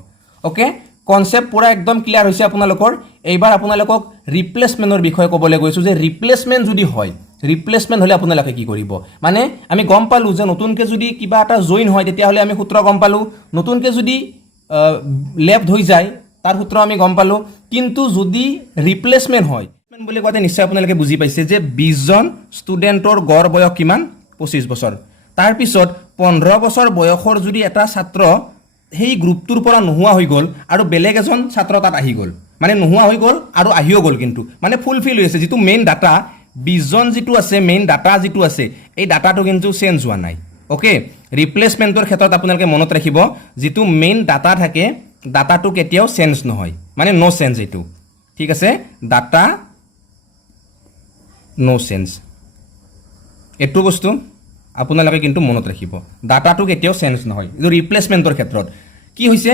ওকে কনসেপ্ট পুৰা একদম ক্লিয়াৰ হৈছে আপোনালোকৰ এইবাৰ আপোনালোকক ৰিপ্লেসমেন্টৰ বিষয়ে ক'বলৈ গৈছো যে ৰিপ্লেসমেন্ট যদি হয় ৰিপ্লেসমেন্ট হলে আপোনালোকে কি কৰিব মানে আমি গম পালো যে নতুনকে যদি কিবা এটা জয়েন হয় তেতিয়া হলে আমি সূত্ৰ গম পালো নতুনকে যদি লেফট হৈ যায় তাৰ সূত্ৰ আমি গম পালো কিন্তু যদি ৰিপ্লেসমেন্ট হয় বুলি কোৱাতে নিশ্চয় আপোনালোকে বুজি পাইছে যে 20 জন ষ্টুডেন্টৰ গড় বয়স কিমান 25 বছৰ তাৰ পিছত 15 বছৰ বয়সৰ যদি এটা ছাত্ৰ সেই গ্ৰুপটোৰ পৰা নোহোৱা হৈ গল আৰু বেলেগ এজন ছাত্ৰ তাত আহি গল মানে নোহোৱা হৈ গল আৰু আহিও গল কিন্তু মানে ফুলফিল হৈছে যেটো মেইন ডাটা 20 জন যেটো আছে মেইন ডাটা যেটো আছে এই ডাটাটো কিন্তু চেঞ্জ হোৱা নাই ওকে ৰিপ্লেসমেন্টৰ ক্ষেত্ৰত আপোনালোকে মনত ৰাখিব যেটো মেইন ডাটা থাকে ডাটাটো কেতিয়াও চেঞ্জ নহয় মানে নো চেঞ্জ এটো ঠিক আছে ডাটা নো চেঞ্জ এটো বস্তু আপোনালোকে কিন্তু মনত ৰাখিব ডাটাটো কেতিয়াও চেঞ্জ নহয় এই ৰিপ্লেসমেন্টৰ ক্ষেত্ৰত কি হৈছে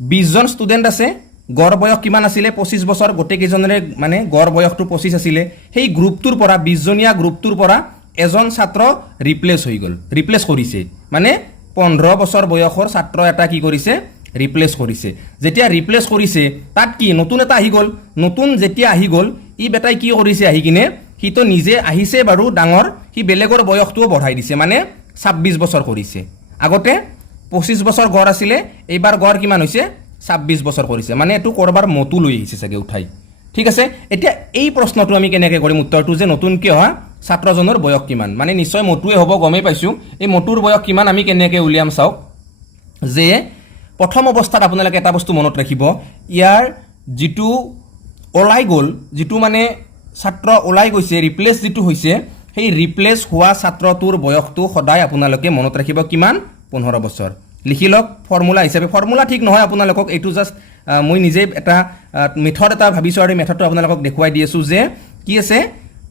20 জন ষ্টুডেন্ট আছে গড় বয়স কিমান আছিলে 25 বছৰ গোটেইকেইজনৰে মানে গড় বয়সটো 25 আছিলে সেই গ্ৰুপটোৰ পৰা 20 জনীয়া গ্ৰুপটোৰ পৰা এজন ছাত্ৰ ৰিপ্লেস হৈ গ'ল ৰিপ্লেস কৰিছে মানে 15 বছৰ বয়সৰ ছাত্ৰ এটা কি কৰিছে ৰিপ্লেস কৰিছে যেতিয়া ৰিপ্লেস কৰিছে তাত কি নতুন এটা আহি গ'ল নতুন যেতিয়া আহি গ'ল ই বেটাই কি কৰিছে আহি কিনে সি তো নিজে আহিছে বাৰু ডাঙৰ সি বেলেগৰ বয়সটোও বঢ়াই দিছে মানে 26 বছৰ কৰিছে আগতে 25 বছৰ গড় আছিলে এইবাৰ গড় কিমান হৈছে 26 বছৰ কৰিছে মানে এটো কৰবাৰ মতু লৈ আহিছে চাগে উঠাই ঠিক আছে এতিয়া এই প্ৰশ্নটো আমি কেনেকৈ কৰিম উত্তৰটো যে নতুনকৈ অহা ছাত্ৰজনৰ বয়স কিমান মানে নিশ্চয় মতুৱে হ'ব গমেই পাইছো এই মতুৰ বয়স কিমান আমি কেনেকৈ উলিয়াম চাওক যে প্ৰথম অৱস্থাত আপোনালোকে এটা বস্তু মনত ৰাখিব ইয়াৰ যেটো ওলাই গ'ল যেটো মানে ছাত্ৰ ওলাই গৈছে ৰিপ্লেস যেটো হৈছে সেই ৰিপ্লেস হোৱা ছাত্ৰটোৰ বয়সটো সদায় আপোনালোকে মনত ৰাখিব কিমান 15 বছৰ লিখি লওক ফৰ্মুলা হিচাপে ফৰ্মুলা ঠিক নহয় আপোনালোকক এইটো জাস্ট মই নিজে এটা মেথড এটা ভাবিছো আৰু মেথডটো আপোনালোকক দেখুৱাই দি আছো যে কি আছে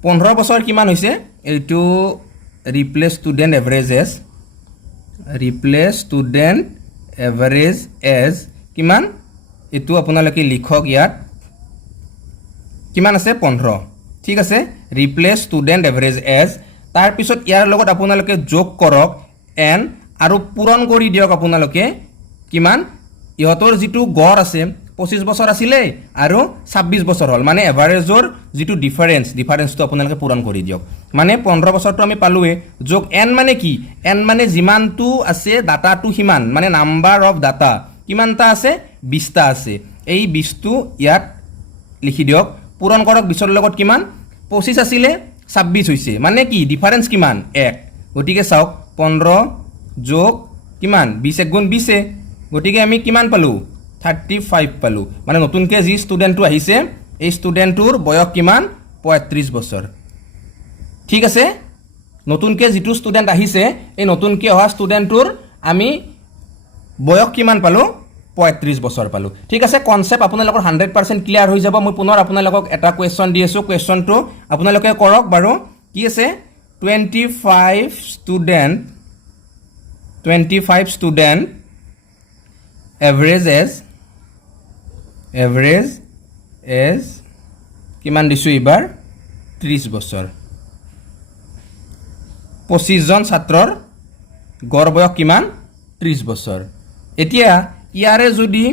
15 বছৰ কিমান হৈছে এইটো ৰিপ্লেস ষ্টুডেন্ট এভাৰেজ এজ কিমান এটো আপোনালোকে লিখক ইয়াত কিমান আছে 15 ঠিক আছে ৰিপ্লেস ষ্টুডেন্ট এভাৰেজ এজ তাৰ পিছত ইয়াৰ লগত আপোনালোকে যোগ কৰক এন আৰু পূৰণ কৰি দিয়ক আপোনালোকে কিমান ইহতৰ যেটো গড় আছে 25 বছৰ আছিলে আৰু 26 বছৰ হল মানে এভাৰেজৰ যেটো ডিফাৰেন্সটো আপোনালোকে পূৰণ কৰি দিয়ক মানে 15 বছৰটো আমি পালোৱে যোগ এন মানে কি এন মানে যিমানটো আছে ডাটাটো হিমান মানে নাম্বাৰ অফ ডাটা কিমানটা আছে 20টা আছে এই 20টো ইয়াত লিখি দিয়ক পূৰণ কৰক 20ৰ লগত কিমান 25 আছিলে 26 হৈছে মানে কি ডিফাৰেন্স কিমান 1 গটিকে চাওক 15 যোগ কিমান 20 * 20 গটিকে আমি কিমান পালো 35 পালো মানে নতুনকে যি ষ্টুডেন্টটো আহিছে এই ষ্টুডেন্টৰ বয়স কিমান 35 বছৰ ঠিক আছে নতুনকে যেটো ষ্টুডেন্ট আহিছে এই নতুনকে অহা ষ্টুডেন্টৰ আমি বয়স কিমান পালো 35 বছৰ পালো ঠিক আছে কনসেপ্ট আপোনালোকৰ 100% ক্লিয়াৰ হৈ যাব মই পুনৰ আপোনালোকক এটা কোৱেশ্চন দি আছো কোৱেশ্চনটো আপোনালোকে কৰক বাৰু কি আছে 25 student average as কিমান দিছো এবাৰ 30 বছৰ 25 জন ছাত্ৰৰ গড় বয়স কিমান 30 বছৰ এতিয়া ইয়াৰে যদি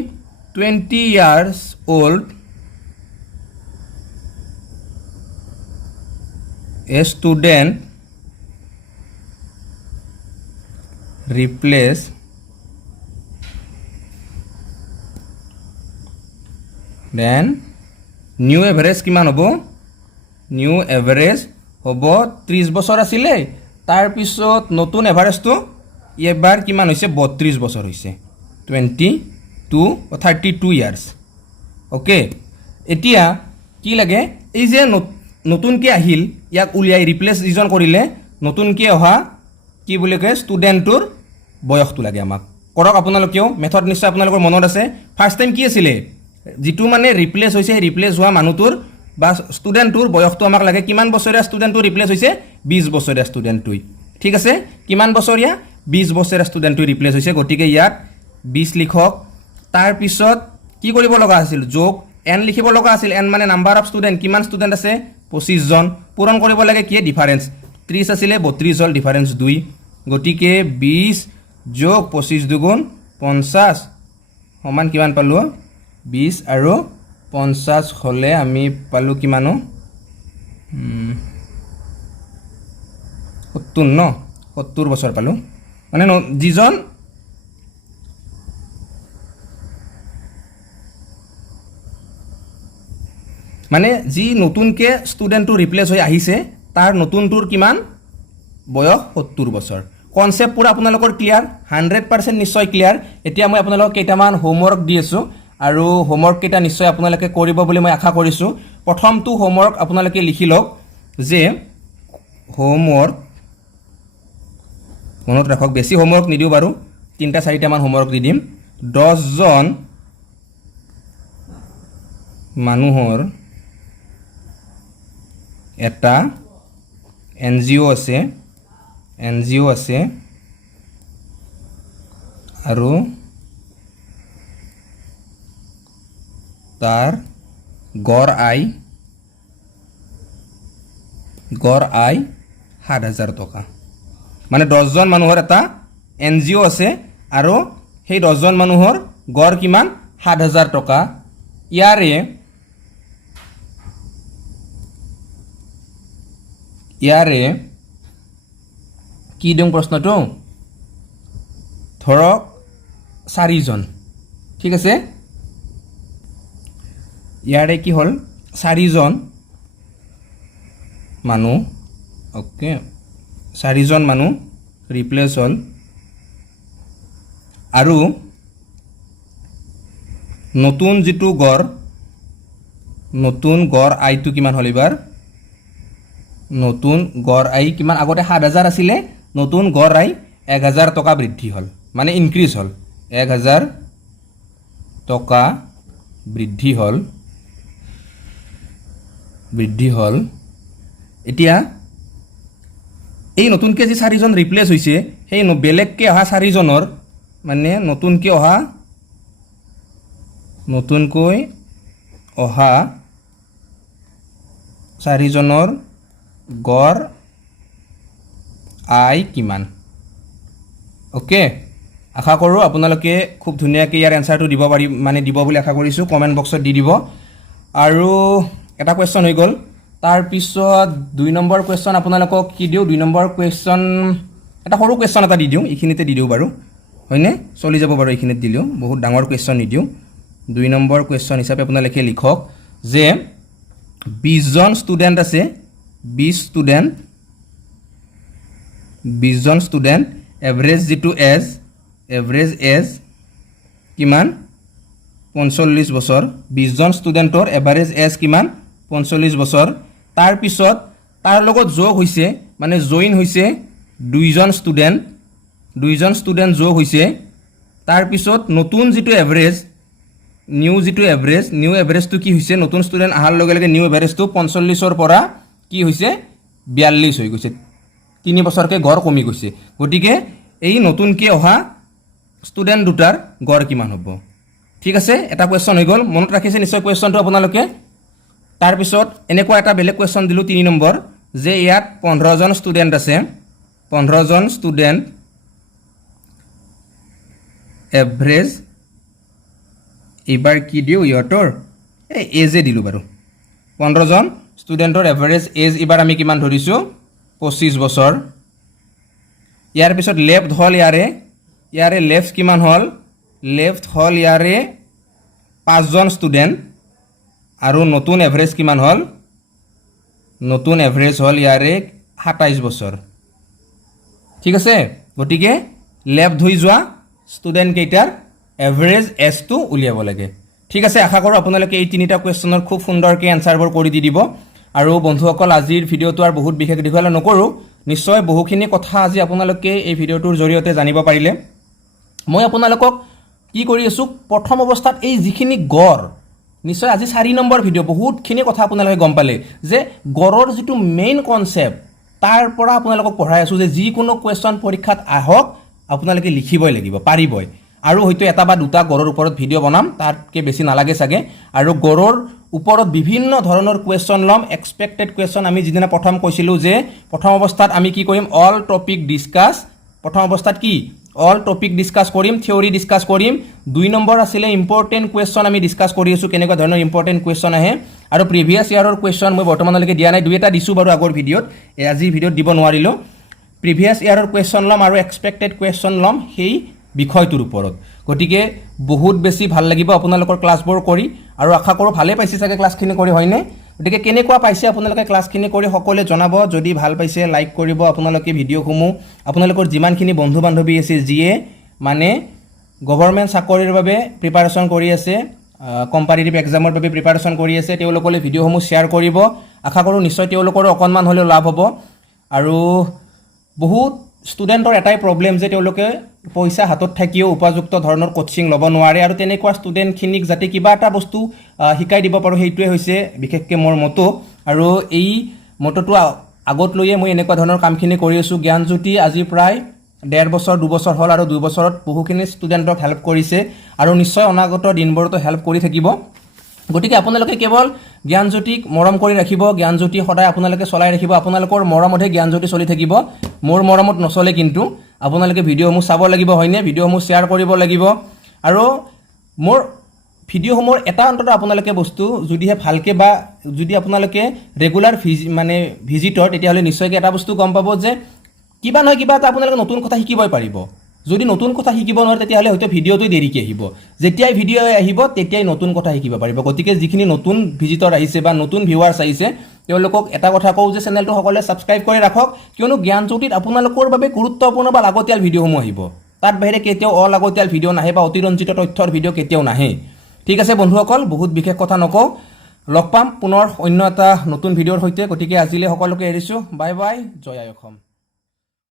20 years old a student replace then new average কিমান হ'ব new average হ'ব 30 বছৰ আছিলে তাৰ পিছত নতুন এভাৰেজটো এবাৰ কিমান হৈছে 32 বছৰ হৈছে 32 years ওকে এতিয়া কি লাগে এই যে নতুনকে আহিল ইয়াক উলিয়াই ৰিপ্লেস ৰিজন কৰিলে নতুনকে অহা কি বুলি কয় ষ্টুডেন্টৰ বয়সটো লাগে আমাক কৰক আপোনালোকেও মেথড নিশ্চয় আপোনালোকৰ মনত আছে ফাৰ্স্ট টাইম কি আছিল যেটো মানে ৰিপ্লেস হৈছে ৰিপ্লেস হোৱা মানুহটোৰ বা ষ্টুডেন্টৰ বয়সটো আমাক লাগে কিমান বছৰীয়া ষ্টুডেন্টটো ৰিপ্লেস হৈছে 20 বছৰীয়া ষ্টুডেন্টটো ঠিক আছে কিমান বছৰীয়া 20 বছৰীয়া ষ্টুডেন্টটো ৰিপ্লেস হৈছে গটিকে ইয়াত 20 লিখক তাৰ পিছত কি কৰিব লগা আছিল যোগ এন লিখিব লগা আছিল এন মানে নাম্বাৰ অফ ষ্টুডেন্ট কিমান ষ্টুডেন্ট আছে 25 জন পূৰণ কৰিব লাগে কি ডিফাৰেন্স 30 আছিলে 32 হল ডিফাৰেন্স 2 গটিকে 20 যোগ 25 দুগুণ 50 সমান কিমান পালো 20 আৰু 50 হলে আমি পালো কিমানো 70 বছৰ পালো মানে যিজন মানে যি নতুনকে ষ্টুডেন্টটো ৰিপ্লেস হৈ আহিছে তাৰ নতুনটোৰ কিমান বয়স 70 বছৰ কনসেপ্ট পুৰা আপোনালোকৰ ক্লিয়াৰ 100% নিশ্চয় ক্লিয়াৰ এতিয়া মই আপোনালোকক কেইটামান হোমৱৰ্ক দি আছো আৰু হোমৱৰ্ক কেইটা নিশ্চয় আপোনালোকে কৰিব বুলি মই আশা কৰিছো প্ৰথমটো হোমৱৰ্ক আপোনালোকে লিখি লওক যে হোমৱৰ্ক মনত ৰাখক বেছি হোমৱৰ্ক নিদিও বাৰু 3-4টা মান হোমৱৰ্ক দি দিম 10 জন মানুহৰ এটা এনজিও আছে আৰু তাৰ গড় আয় 7,000 টকা মানে 10 জন মানুহৰ এটা NGO আছে আৰু সেই 10 জন মানুহৰ গড় কিমান 7,000 টকা ইয়াৰে কি দিম প্ৰশ্নটো ধৰক 4 জন ঠিক আছে ইয়াৰে কি হল 4 জন মানুহ ওকে 4 জন মানুহ ৰিপ্লেস হল আৰু নতুন যেটো গড় আইটো কিমান হল এবাৰ নতুন গড় আই কিমান আগতে 7,000 আছিল নতুন গড় আই 1,000 টকা বৃদ্ধি হল মানে ইনক্রিজ হল 1,000 টকা বৃদ্ধি হল এতিয়া এই নতুনকে যে 4 জন ৰিপ্লেস হৈছে সেই বেলেগকে অহা 4 জনৰ মানে নতুনকৈ অহা 4 জনৰ গড় আয় কিমান ওকে আশা কৰো আপোনালোকে খুব ধুনিয়াকৈ ইয়াৰ এনসাৰটো দিব পাৰি মানে দিব বুলি আশা কৰিছো কমেন্ট বক্সত দি দিব আৰু এটা কোৱেশ্চন হৈ গল তাৰ পিছত 2 নম্বৰ কোৱেশ্চন আপোনালোকক কি দিও 2 নম্বৰ কোৱেশ্চন এটা সৰু কোৱেশ্চন এটা দি দিও ইখিনিতে দি দিও বাৰু হয়নে চলি যাব বাৰু ইখিনিত দিলেও বহুত ডাঙৰ কোৱেশ্চন নিদিও 2 নম্বৰ কোৱেশ্চন হিচাপে আপোনালোকে লিখক যে 20 জন ষ্টুডেন্ট আছে 20 জন ষ্টুডেন্ট এভাৰেজ যেটো এজ কিমান 45 বছৰ 20 জন ষ্টুডেন্টৰ এভাৰেজ এজ কিমান 45 বছৰ তাৰ পিছত তাৰ লগত যোগ হৈছে মানে জয়েন হৈছে 2 জন ষ্টুডেন্ট যোগ হৈছে তাৰ পিছত নতুন যেটো এভাৰেজ নিউ এভাৰেজটো কি হৈছে নতুন ষ্টুডেন্ট আহাৰ লগে লগে নিউ এভাৰেজটো 45 ৰ পৰা কি হৈছে 42 হৈ গৈছে 3 বছৰকে গড় কমি গৈছে গটিকে এই নতুনকে অহা ষ্টুডেন্ট দুটাৰ গড় কিমান হ'ব ঠিক আছে এটা কোৱেশ্চন হৈ গল মনত ৰাখিছে নিশ্চয় কোৱেশ্চনটো আপোনালোকে তাৰ পিছত এনেকুৱা এটা বেলেগ কোৱেশ্চন দিলো 3 নম্বৰ যে ইয়াত 15 জন ষ্টুডেন্ট আছে 15 জন ষ্টুডেন্ট এভাৰেজ এবাৰ কি দিও ইয়টৰ এজ দিলো বাৰু 15 জন ষ্টুডেন্টৰ এভাৰেজ এজ এবাৰ আমি কিমান ধৰিছো 25 বছৰ ইয়াৰ পিছত লেফট হল ইয়াৰে লেফট কিমান হল ইয়াৰে 5 জন ষ্টুডেন্ট আৰু নতুন এভাৰেজ কিমান হল ইয়াৰে 27 বছৰ ঠিক আছে গটিকে লেফট হৈ যোৱা ষ্টুডেন্ট কেইটাৰ এভাৰেজ এজ টো উলিয়াব লাগে ঠিক আছে আশা কৰো আপোনালোকে এই তিনিটা কোৱেশ্চনৰ খুব সুন্দৰকৈ এনসাৰবোৰ কৰি দিব আৰু বন্ধুসকল আজিৰ ভিডিওটো আৰু বহুত বিশেষ দীঘল নকৰো নিশ্চয় বহুখিনি কথা আজি আপোনালোকে এই ভিডিওটোৰ জৰিয়তে জানিব পাৰিলে মই আপোনালোকক কি কৰি আছো প্ৰথম অৱস্থাত এই যিখিনি গড় নিশ্চয় আজি 4 নম্বৰ ভিডিও বহুতখিনি কথা আপোনালোকে গম পালে যে গড়ৰ যেটো মেইন কনসেপ্ট তাৰ পৰা আপোনালোকক পঢ়াই আছো যে যি কোনো কোৱেশ্চন পৰীক্ষাত আহক আপোনালোকে লিখিবই লাগিব পাৰিবই আৰু হয়তো এটা বা দুটা গড়ৰ ওপৰত ভিডিও বনাম তাতকে বেছি নালাগে সাগে আৰু গড়ৰ ওপৰত বিভিন্ন ধৰণৰ কোৱেশ্চন লম এক্সপেক্টেড কোৱেশ্চন আমি যিদিনা প্ৰথম কৈছিলো যে প্ৰথম অৱস্থাত আমি কি কৰিম অল টপিক ডিসকাস প্ৰথম অৱস্থাত কি অল টপিক ডিসকাস কৰিম থিওৰি ডিসকাস কৰিম 2 নম্বৰ আছিল ইম্পৰ্টেন্ট কোৱেশ্চন আমি ডিসকাস কৰি আছো কেনেকুৱা ধৰণৰ ইম্পৰ্টেন্ট কোৱেশ্চন আহে আৰু প্ৰিভিয়াস ইয়াৰৰ কোৱেশ্চন মই বৰ্তমানলৈকে দিয়া নাই দুইটা দিছো বাৰু আগৰ ভিডিওত আজি ভিডিওত দিব নোৱাৰিলো প্ৰিভিয়াস ইয়াৰৰ কোৱেশ্চন লম আৰু এক্সপেক্টেড কোৱেশ্চন লম সেই বিষয়টোৰ ওপৰত গটিকে বহুত বেছি ভাল লাগিব আপোনালোকৰ ক্লাছবোৰ কৰি আৰু আশা কৰো ভালে পাইছে সাগে ক্লাছখিনি কৰি হয়নে গটিকে কেনেকুৱা পাইছে আপোনালোকে ক্লাছখিনি কৰি সকলোৱে জনাব যদি ভাল পাইছে লাইক কৰিব আপোনালোকে ভিডিওসমূহ আপোনালোকৰ যিমানখিনি বন্ধু বান্ধৱী আছে যিয়ে মানে গভৰ্ণমেণ্ট চাকৰিৰ বাবে প্ৰিপাৰেচন কৰি আছে কম্পাৰিটিভ এক্সামৰ বাবে প্ৰিপাৰেচন কৰি আছে তেওঁলোকলৈ ভিডিওসমূহ শেয়াৰ কৰিব আশা কৰো নিশ্চয় তেওঁলোকৰ অকনমান হলেও লাভ হ'ব আৰু বহুত ষ্টুডেন্টৰ এটাই প্ৰবলেম যে তেওঁলোকে পইচা হাতত থাকিও উপযুক্ত ধৰণৰ কোচিং লব নোৱাৰে আৰু তেনেকুৱা ষ্টুডেন্টখিনিক যাতে কিবা এটা বস্তু শিকাই দিব পাৰো হেইটোৱে হৈছে বিশেষকৈ মোৰ মটো আৰু এই মটোটো আগত লৈয়ে মই এনেকুৱা ধৰণৰ কামখিনি কৰি আছো জ্ঞানজ্যোতি আজি প্ৰায় 1.5 বছৰ 2 বছৰ হল আৰু 2 বছৰত বহুখিনি ষ্টুডেন্টক হেল্প কৰিছে আৰু নিশ্চয় অনাগত দিনবোৰতো হেল্প কৰি থাকিব গতিকে আপোনালোকে কেৱল জ্ঞানজ্যোতিক মৰম কৰি ৰাখিব জ্ঞানজ্যোতি সদায় আপোনালোকে চলাই ৰাখিব আপোনালোকৰ মৰমতহে জ্ঞানজ্যোতি চলি থাকিব মোৰ মৰমত নচলে কিন্তু আপোনালোকে ভিডিঅ'সমূহ চাব লাগিব হয়নে ভিডিঅ'সমূহ শ্বেয়াৰ কৰিব লাগিব আৰু মোৰ ভিডিঅ'সমূহৰ এটা অন্তত আপোনালোকে বস্তু যদিহে ভালকৈ বা যদি আপোনালোকে ৰেগুলাৰ মানে ভিজিটৰ তেতিয়াহ'লে নিশ্চয়কৈ এটা বস্তু গম পাব যে কিবা নহয় কিবা এটা আপোনালোকে নতুন কথা শিকিবই পাৰিব যদি নতুন কথা শিকিব নোৱাৰে তেতিয়াহ'লে হয়তো ভিডিঅ'টো দেৰিকৈ আহিব যেতিয়াই ভিডিঅ' আহিব তেতিয়াই নতুন কথা শিকিব পাৰিব গতিকে যিখিনি নতুন ভিজিটৰ আহিছে বা নতুন ভিউৱাৰ্ছ আহিছে তেওঁলোকক এটা কথা কওঁ যে চেনেলটো সকলোৱে ছাবস্ক্ৰাইব কৰি ৰাখক কিয়নো জ্ঞানজ্যোতিত আপোনালোকৰ বাবে গুৰুত্বপূৰ্ণ বা লাগতিয়াল ভিডিঅ'সমূহ আহিব তাত বাহিৰে কেতিয়াও অলাগতিয়াল ভিডিঅ' নাহে বা অতিৰঞ্জিত তথ্যৰ ভিডিঅ' কেতিয়াও নাহে ঠিক আছে বন্ধুসকল বহুত বিশেষ কথা নকওঁ লগ পাম পুনৰ অন্য এটা নতুন ভিডিঅ'ৰ সৈতে গতিকে আজিলৈ সকলোকে এৰিছোঁ বাই বাই জয় আই অসম